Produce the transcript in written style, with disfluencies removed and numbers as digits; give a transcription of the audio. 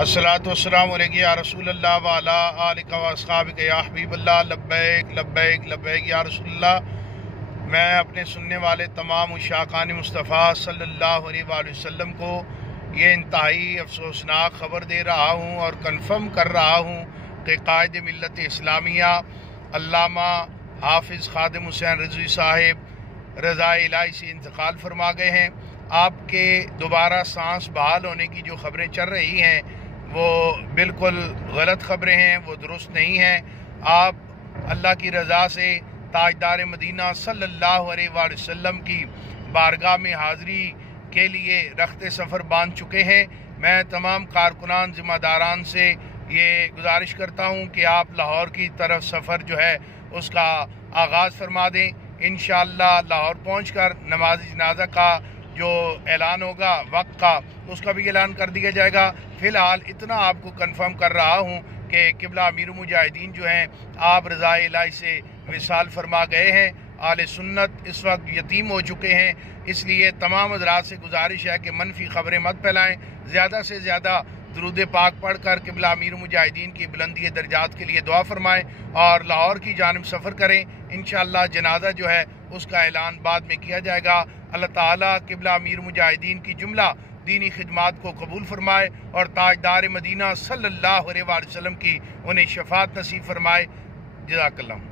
अस्सलातु वस्सलामु अलैका या रसूल अल्लाह व अला आलिका व अस्हाबिका या हबीब अल्लाह। लब्बैक लब्बैक लब्बैक या रसूल अल्लाह। मैं अपने सुनने वाले तमाम उशाकान मुस्तफ़ा सल्लल्लाहु अलैहि वसल्लम को ये इंतहाई अफसोसनाक ख़बर दे रहा हूँ और कन्फर्म कर रहा हूँ कि कायद मिल्लत इस्लामिया अल्लामा हाफिज़ खादिम हुसैन रिज़वी साहिब रज़ा इलाही से इंतकाल फरमा गए हैं। आपके दोबारा सांस बहाल होने की जो ख़बरें चल रही हैं वो बिल्कुल गलत ख़बरें हैं, वो दुरुस्त नहीं हैं। आप अल्लाह की रज़ा से ताजदार मदीना सल्लल्लाहु अलैहि वसल्लम की बारगाह में हाज़री के लिए रखते सफ़र बांध चुके हैं। मैं तमाम कारकुनान ज़िम्मेदारान से ये गुजारिश करता हूँ कि आप लाहौर की तरफ सफ़र जो है उसका आगाज़ फरमा दें। इंशाअल्लाह लाहौर पहुँचकर नमाज जनाजा का जो ऐलान होगा वक्त का उसका भी ऐलान कर दिया जाएगा। फ़िलहाल इतना आपको कंफर्म कर रहा हूँ कि क़िबला अमीरुल मुजाहिदीन जो हैं आप रज़ा इलाही से विसाल फरमा गए हैं। आले सुन्नत इस वक्त यतीम हो चुके हैं, इसलिए तमाम हज़रात से गुजारिश है कि मनफी ख़बरें मत फैलाएँ। ज़्यादा से ज़्यादा दुरूद पाक पढ़कर क़िबला अमीरुल मुजाहिदीन की बुलंदी दर्जात के लिए दुआ फरमाएँ और लाहौर की जानिब सफ़र करें। इंशाअल्लाह जनाजा जो है उसका ऐलान बाद में किया जाएगा। अल्लाह ताला क़िबला अमीरुल मुजाहिदीन की जुमला दीनी खिदमात को कबूल फरमाए और ताजदार मदीना सल्लल्लाहु अलैहि वसल्लम की उन्हें शफाअत नसीब फरमाए। जज़ाकल्लाह।